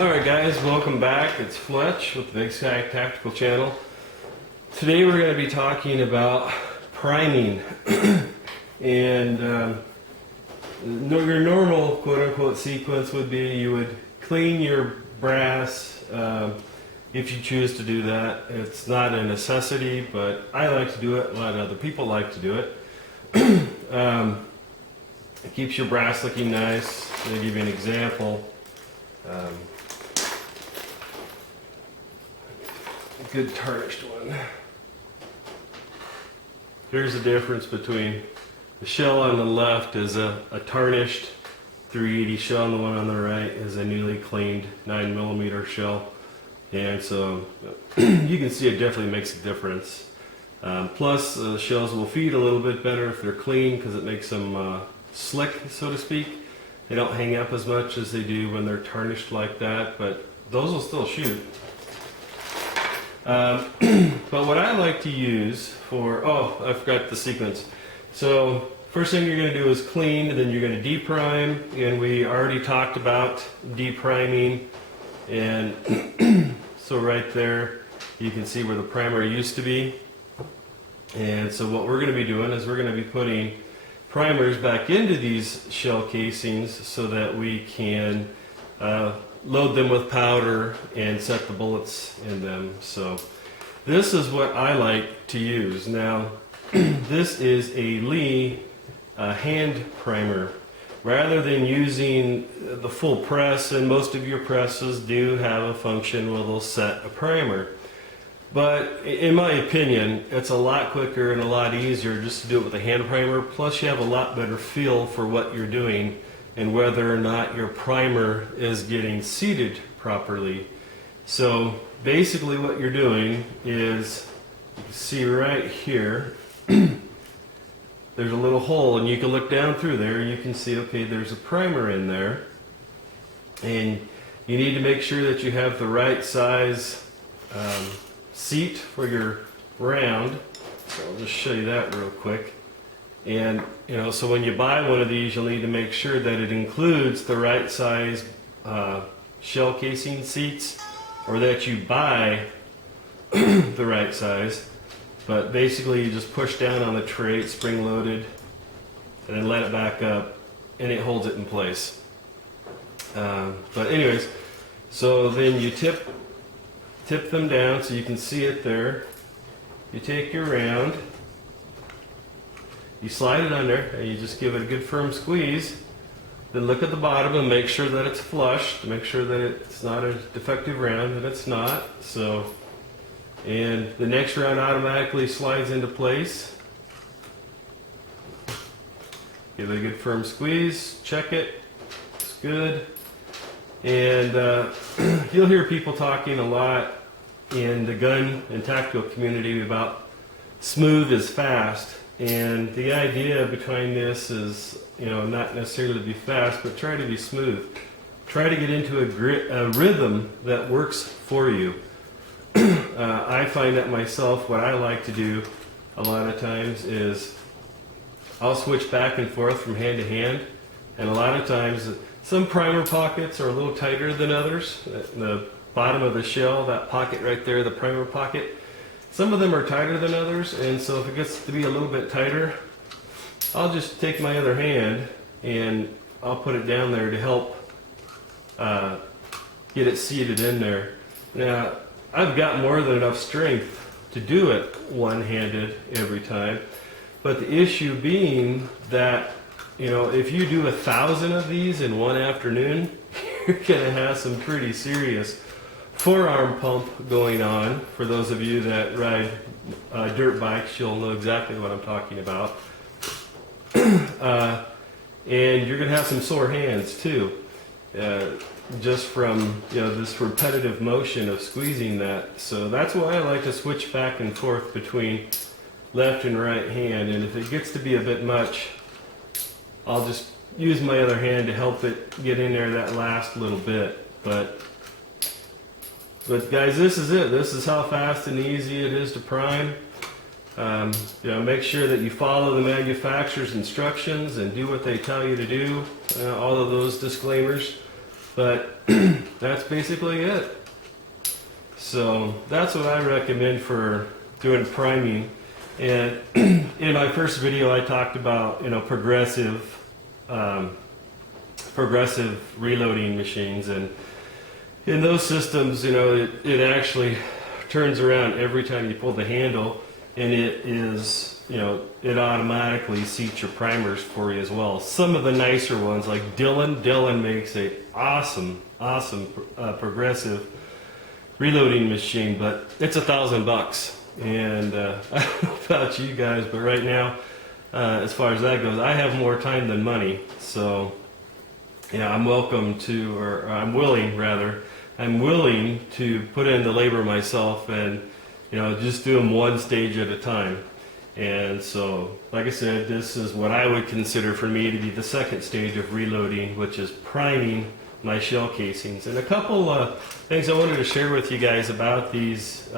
Alright guys, welcome back. It's Fletch with the Big Sky Tactical Channel. Today we're going to be talking about priming. And your normal quote-unquote sequence would be you would clean your brass if you choose to do that. It's not a necessity, but I like to do it. A lot of other people like to do it. It keeps your brass looking nice. I'll give you an example. A good tarnished one. Here's the difference between the shell on the left is a tarnished 380 shell, and the one on the right is a newly cleaned 9mm shell. And so you can see it definitely makes a difference. Plus, shells will feed a little bit better if they're clean because it makes them slick, so to speak. They don't hang up as much as they do when they're tarnished like that, but those will still shoot. But what I like to use for, I forgot the sequence. So first thing you're going to do is clean, and then you're going to deprime, and we already talked about depriming. And so right there you can see where the primer used to be. And so what we're going to be doing is we're going to be putting primers back into these shell casings so that we can load them with powder and set the bullets in them. So this is what I like to use. Now this is a Lee hand primer. Rather than using the full press, and most of your presses do have a function where they'll set a primer. But in my opinion, it's a lot quicker and a lot easier just to do it with a hand primer. Plus you have a lot better feel for what you're doing and whether or not your primer is getting seated properly. So basically what you're doing is, you can see right here, there's a little hole, and you can look down through there and you can see, okay, there's a primer in there. And you need to make sure that you have the right size seat for your round. So I'll just show you that real quick. And so when you buy one of these, you'll need to make sure that it includes the right size shell casing seats, or that you buy the right size. But basically you just push down on the tray, it's spring loaded, and then let it back up, and it holds it in place. But anyways, so then you tip them down so you can see it there. You take your round, you slide it under, and you just give it a good firm squeeze. Then look at the bottom and make sure that it's flush, to make sure that it's not a defective round, and it's not. And the next round automatically slides into place. Give it a good firm squeeze, check it, it's good. And you'll hear people talking a lot in the gun and tactical community about smooth is fast. And the idea behind this is, not necessarily to be fast, but try to be smooth. Try to get into a rhythm that works for you. I find that myself, what I like to do a lot of times is I'll switch back and forth from hand to hand, and a lot of times some primer pockets are a little tighter than others. The bottom of the shell, that pocket right there, the primer pocket, some of them are tighter than others, and so if it gets to be a little bit tighter, I'll just take my other hand and I'll put it down there to help get it seated in there. Now I've got more than enough strength to do it one-handed every time, but the issue being that if you do 1,000 of these in one afternoon, you're going to have some pretty serious forearm pump going on. For those of you that ride dirt bikes, you'll know exactly what I'm talking about. And you're going to have some sore hands too, just from this repetitive motion of squeezing that. So that's why I like to switch back and forth between left and right hand, and if it gets to be a bit much, I'll just use my other hand to help it get in there that last little bit. But guys, this is it. This is how fast and easy it is to prime. Make sure that you follow the manufacturer's instructions and do what they tell you to do. All of those disclaimers. But that's basically it. So that's what I recommend for doing priming. And in my first video, I talked about, progressive reloading machines, and in those systems, it actually turns around every time you pull the handle, and it is, it automatically seats your primers for you as well. Some of the nicer ones, like Dylan makes a awesome progressive reloading machine, but it's $1,000. And I don't know about you guys, but right now, as far as that goes, I have more time than money. So, I'm willing to put in the labor myself, and just do them one stage at a time. And so, like I said, this is what I would consider for me to be the second stage of reloading, which is priming my shell casings. And a couple things I wanted to share with you guys about these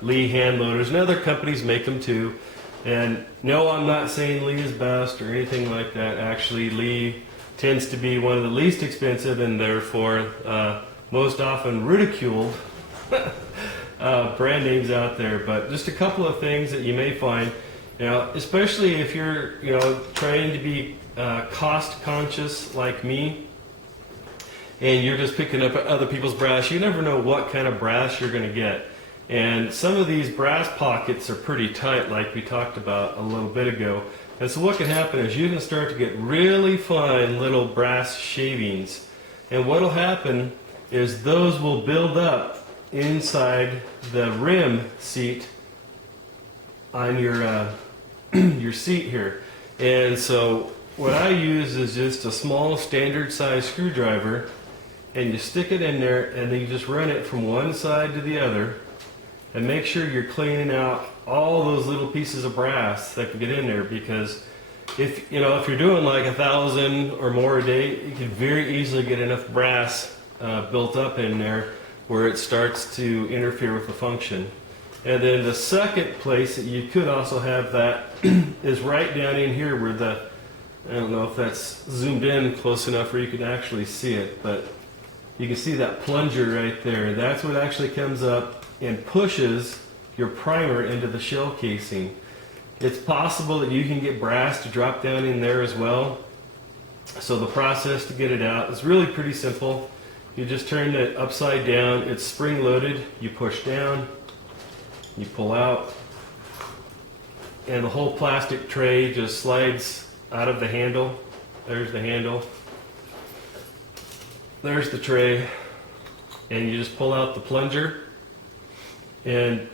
Lee hand loaders, and other companies make them too. And no, I'm not saying Lee is best or anything like that. Actually, Lee tends to be one of the least expensive, and therefore most often ridiculed brand names out there. But just a couple of things that you may find, especially if you're trying to be cost conscious like me, and you're just picking up other people's brass. You never know what kind of brass you're going to get. And some of these brass pockets are pretty tight, like we talked about a little bit ago. And so what can happen is you can start to get really fine little brass shavings. And what will happen is those will build up inside the rim seat on your your seat here. And so what I use is just a small standard size screwdriver, and you stick it in there, and then you just run it from one side to the other, and make sure you're cleaning out all those little pieces of brass that can get in there. Because if you're doing like 1,000 or more a day, you can very easily get enough brass built up in there where it starts to interfere with the function. And then the second place that you could also have that is right down in here where I don't know if that's zoomed in close enough where you can actually see it, but you can see that plunger right there. That's what actually comes up and pushes your primer into the shell casing. It's possible that you can get brass to drop down in there as well. So the process to get it out is really pretty simple. You just turn it upside down. It's spring loaded. You push down, you pull out, and the whole plastic tray just slides out of the handle. There's the handle. There's the tray, and you just pull out the plunger, and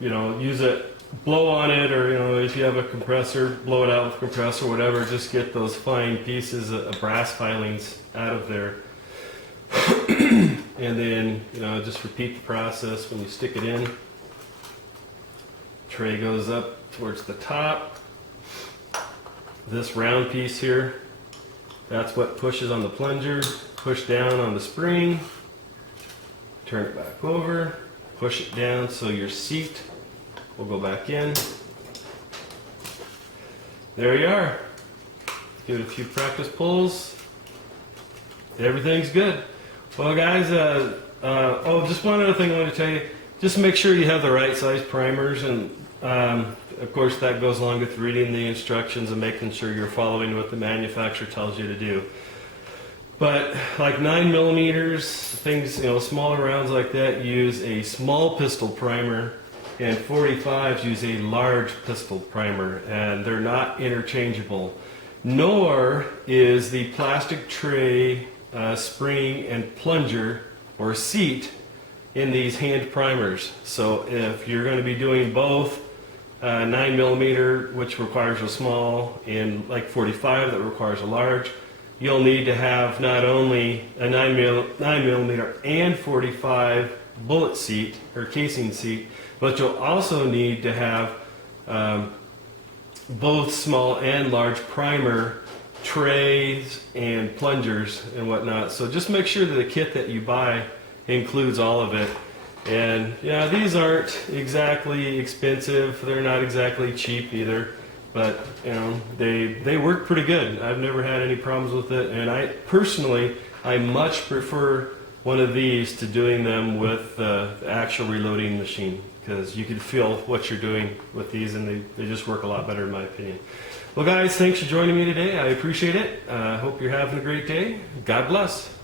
use it, blow on it, or if you have a compressor, blow it out with a compressor, whatever. Just get those fine pieces of brass filings out of there, and then just repeat the process when you stick it in. Tray goes up towards the top. This round piece here, that's what pushes on the plunger. Push down on the spring, turn it back over, push it down so your seat will go back in. There you are. Give it a few practice pulls. Everything's good. Well guys, just one other thing I want to tell you. Just make sure you have the right size primers, and of course that goes along with reading the instructions and making sure you're following what the manufacturer tells you to do. But like 9mm, things, smaller rounds like that use a small pistol primer, and 45s use a large pistol primer, and they're not interchangeable. Nor is the plastic tray, spring, and plunger or seat in these hand primers. So if you're going to be doing both 9mm, which requires a small, and like 45 that requires a large, you'll need to have not only a 9mm and 45 bullet seat or casing seat, but you'll also need to have both small and large primer trays and plungers and whatnot. So just make sure that the kit that you buy includes all of it. And these aren't exactly expensive. They're not exactly cheap either. But they work pretty good. I've never had any problems with it, and I personally I much prefer one of these to doing them with the actual reloading machine, because you can feel what you're doing with these, and they just work a lot better in my opinion. Well guys, thanks for joining me today. I appreciate it. I hope you're having a great day. God bless.